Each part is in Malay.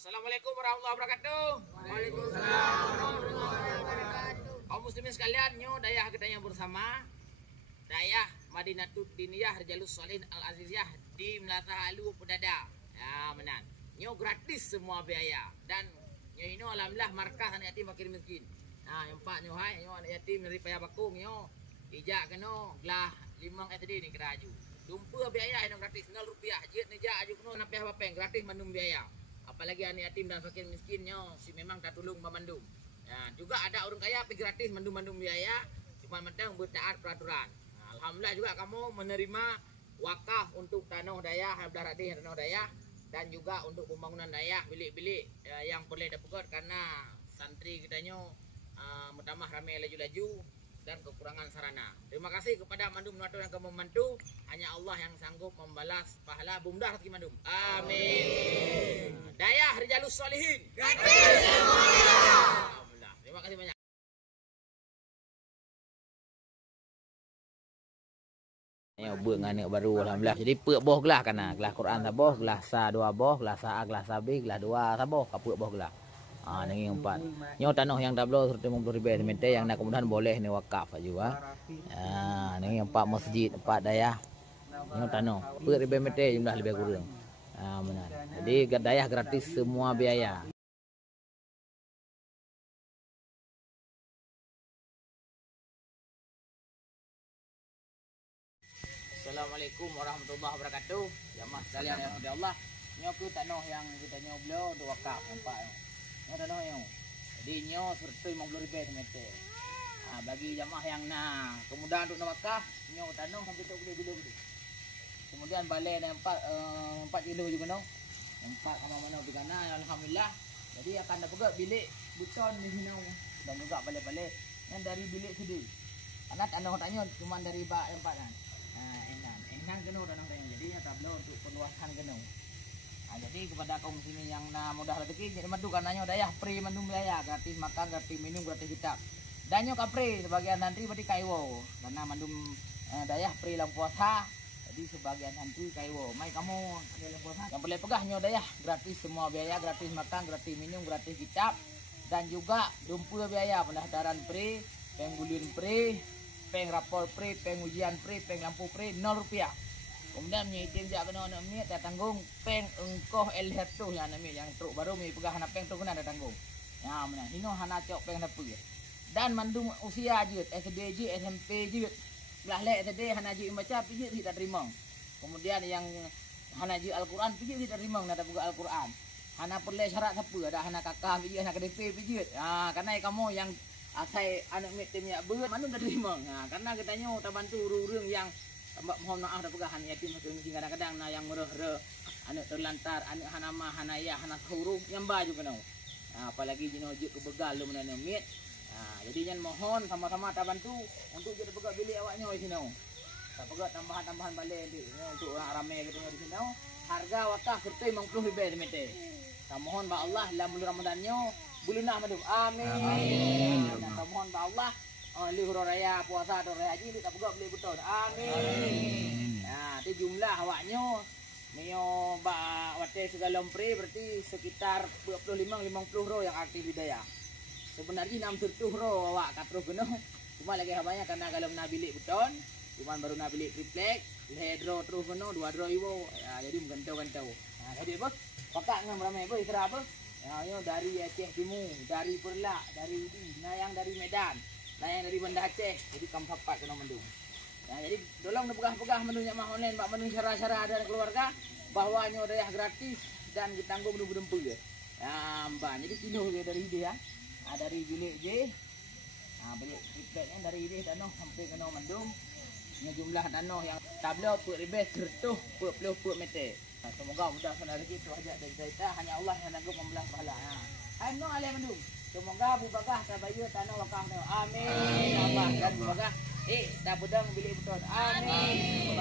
Assalamualaikum warahmatullahi wabarakatuh. Waalaikumsalam warahmatullahi wabarakatuh. Kaum muslimin sekalian, nyo dayah kita yang bersama dayah Madinatul Diniyah Rijalus Sholihin Al Aziziyah di Melata Halu Pedada. Ya, menan. Nyo gratis semua biaya dan nyo ini alhamdulillah markah anak yatim fakir miskin. Nah, yang pak nyo hai, nyo anak yatim dari payah bakung nyo ijak keno gelah 5 SD ni keraju. Dumpa biaya yang gratis 0 rupiah. Jit neja aju keno napih bapeng gratis mandum biaya. Apalagi anak yatim dan fakir miskinnya si memang tak tolong memandum. Ya, juga ada orang kaya tapi gratis mandum biaya cuma mentang bertaat peraturan. Nah, alhamdulillah juga kamu menerima wakaf untuk tanah dayah Hablah Radih tanah dayah dan juga untuk pembangunan dayah bilik-bilik yang boleh dapat karena santri kitanya mutamah ramai laju-laju dan kekurangan sarana. Terima kasih kepada Mandum Nuato yang akan membantu. Hanya Allah yang sanggup membalas pahala bumdah rezeki Mandum. Amin. Dayah Rijalus Sholihin. Alhamdulillah. Terima kasih banyak. Yang buat dengan baru alhamdulillah. Jadi pek boh gelah kana, gelah Quran saboh, gelah sa 2 boh, gelah sa A, gelah sa B, gelah 2 saboh, kapuk boh gelah. Ini yang 4. Nyo tanah yang tablo 150,000 cm yang nak kemudahan boleh ni wakaf juga. Ini yang 4 masjid, 4 dayah. Nyo tanah 1000 meter jumlah lebih kurang. Benar. Jadi dayah gratis semua biaya. Assalamualaikum warahmatullahi wabarakatuh. Jamaah sekalian yang dirahmati Allah. Nyo ke tanah yang kita nyoblo untuk wakaf nampak. Tanah yang jadi nyo 150,000 cm. Bagi jamaah yang nak kemudahan untuk wakaf, nyo tanah sampai tu boleh bila. Kemudian balai ada 4 kilo juga no. 4 mana di kana alhamdulillah. Jadi akan dapat bilik beton di sini dan juga balai-balai yang dari bilik sendiri. Karena tanah tanya cuma dari bak 4 kan. Enan kena tanah tanya. Jadi nya tablo untuk perluasan kena. Jadi kepada kaum muslimin yang mudah rezeki jadi madu karenanya dayah free mandum biaya gratis makan gratis minum gratis kitab danyo kapri sebagian santri berarti kaiwo karena mandum dayah free lam puasa jadi sebagian santri kaiwo mai kamu lam puasa yang boleh pegahnya dayah gratis semua biaya gratis makan gratis minum gratis kitab dan juga dumpu biaya pendaftaran free penggulin free peng rapor free pengujian free peng lampu free 0 rupiah. Kemudian menyitin jak kena nak miet dah tanggung peng engkoh el1 yang nak miet yang truk baru mi pegah nak peng tu kena dah tanggung. Ya benar. Hino hana cok peng dapu ya. Dan mandum usia jut SD je SMP jut. Belah lek SD hana je baca pijit tidak terima. Kemudian yang hana je Al-Quran pijit tidak terima nak buka Al-Quran. Hana perle syarat apa ada hana kakak pijit hana KDP pijit. Karena kamu yang asai anak miet temia ber mana dah terima. Karena katanya tak bantu urang yang mohon maaf dah pegahan yatim fakir miskin kadang-kadang yang mereh-reh anak terlantar anak hanama hanaya hanas huruf yang baju kena apalagi jino juk ke begal lu menana mit jadi nyan mohon sama-sama tak bantu untuk jadi pegat bilik awaknya di sini tak pegat tambahan-tambahan balik untuk orang ramai gitu di sini harga wakaf serta 50,000 meter tak mohon ba Allah dalam bulan Ramadannya bulan Ramadan amin tak mohon ba Allah lihur raya puasa atau raya haji tak pegat beli betul. Amin. Tu jumlah awaknya nio ba wate segala mpre berarti sekitar 25-50 ro yang aktif di daya. Sebenarnya 60 ro awak katro kena. Cuma lagi habanya karena kalau nak bilik beton, cuma baru nak bilik triplek, ledro terus kena 2 dro iwo. Jadi gantau-gantau. Jadi apa? Pakak ngam ramai apa istirahat apa? Dari Aceh Timur, dari Perlak, dari yang dari Medan. Yang dari Banda Aceh, jadi kampapat kena mandum. Jadi tolong pegah-pegah mandum jamaah online, mak mandum syarah-syarah dan keluarga bahwanya dayah gratis dan ditanggung bedempu je. Mbak, jadi kilo je dari dia, dari bilik je. Bilik tripleknya dari dia tanah sampai kena mandum. Ini jumlah tanah yang tablo put ribet sertuh put meter. Semoga mudah sana rezeki tu hajat dari kita hanya Allah yang sanggup membelah pahala. Hai no alai mandum. Semoga Abu Bakar tabayur tanah wakaf ni. Amin. Allah dan semoga dah pedang bilik betul. Amin.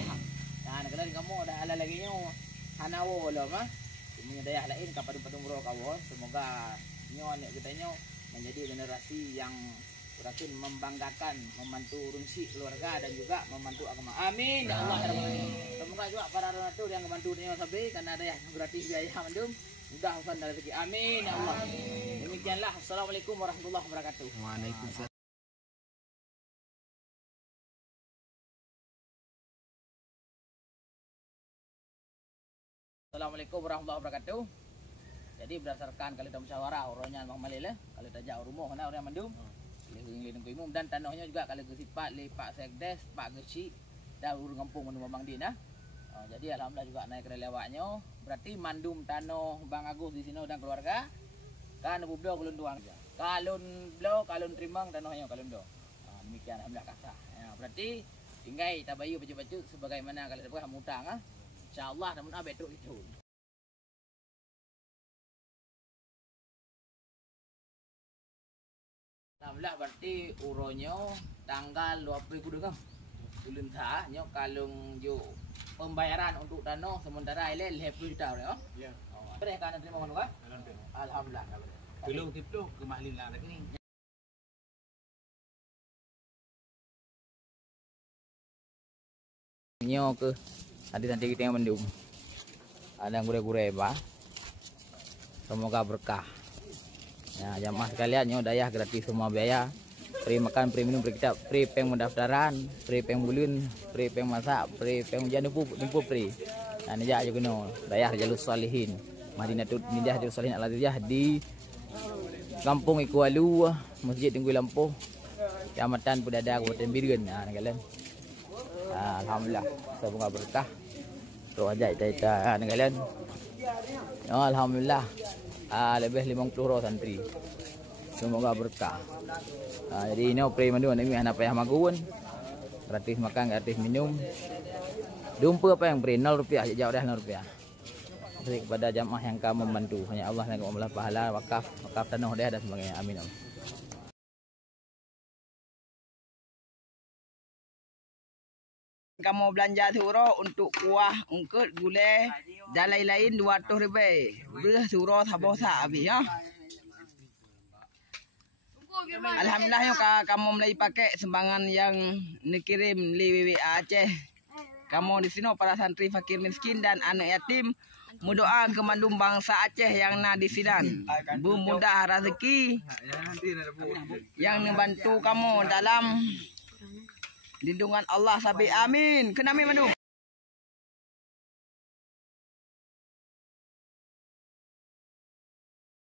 Kalau kamu dah ala lagi nyo hanawo lah mah. Punya dayah lain kapadu padung ro kawo. Semoga nyo anak kita nyo menjadi generasi yang berarti membanggakan, membantu urunsi keluarga dan juga membantu agama. Amin ya Allah. Semoga juga para donatur yang membantu dunia sabi karena ada yang gratis biaya mandum mudah urusan dari rezeki. Amin ya Allah. Demikianlah. Assalamualaikum warahmatullahi wabarakatuh. Waalaikumsalam. Assalamualaikum warahmatullahi wabarakatuh. Jadi berdasarkan kali dah musyawarah orangnya Bang Malil kali tajak rumah na orang mandum. Liling imum dan tanahnya juga kali kesifat le Pak Sekdes, Pak Gesi dah urung kampung mandum Bang Din jadi alhamdulillah juga naik relewaknya. Berarti mandum tanah Bang Agus di sini dan keluarga. Kan bublo kalun doang. Kalun blo, kalun trimang tanahnya kalun do. Demikian alhamdulillah kasah. Ya, berarti tinggal tabayu baju-baju sebagaimana kali dapat mutang insyaallah namun betul itu. Alhamdulillah berarti uronyo tanggal 20 kudu kan. Bulan tha nyo kalung yo pembayaran untuk tanah sementara ile 50 juta ya. Ya. Oh, boleh kan terima kan? Alhamdulillah. Belum gitu kemahalin lah lagi. Nyo ke nanti kita yang mendung. Ada gure-gure ba. Semoga berkah. Ya, jamaah sekalian nyo dayah gratis semua biaya. Free makan, free minum, free kitab, free peng pendaftaran, free peng bulun, free peng masak, free peng ujian nimpu free. Nah, ini aja kuno dayah Jalus Salihin. Madinatul Nidah Jalus Salihin Al-Azizah di Kampung Ikualu, Masjid Tengku Lampu, Kecamatan Pudada, Kabupaten Biren. Nah, kalian. Alhamdulillah, semoga berkah. Terus aja kita kalian. Alhamdulillah. Lebih 50 orang santri. Semoga berkah. Jadi ini pre mandu ini anak payah magun. Gratis makan, gratis minum. Dumpa apa yang pre 0 rupiah, jauh dah 0 rupiah. Jadi kepada jamaah yang kamu membantu, hanya Allah yang membela pahala wakaf tanah dia dan sebagainya. Amin. Kamu belanja suro untuk kuah, ungkut, gulai, dan lain-lain 200 ribu. Belah suro sabosa habis ya. Alhamdulillah ya kamu mulai pakai sembangan yang dikirim di WWA Aceh. Kamu di sini para santri fakir miskin dan anak yatim berdoa ke mandum bangsa Aceh yang na di sini. Mudah rezeki yang membantu kamu dalam lindungan Allah sampai amin. Kenapa mandum?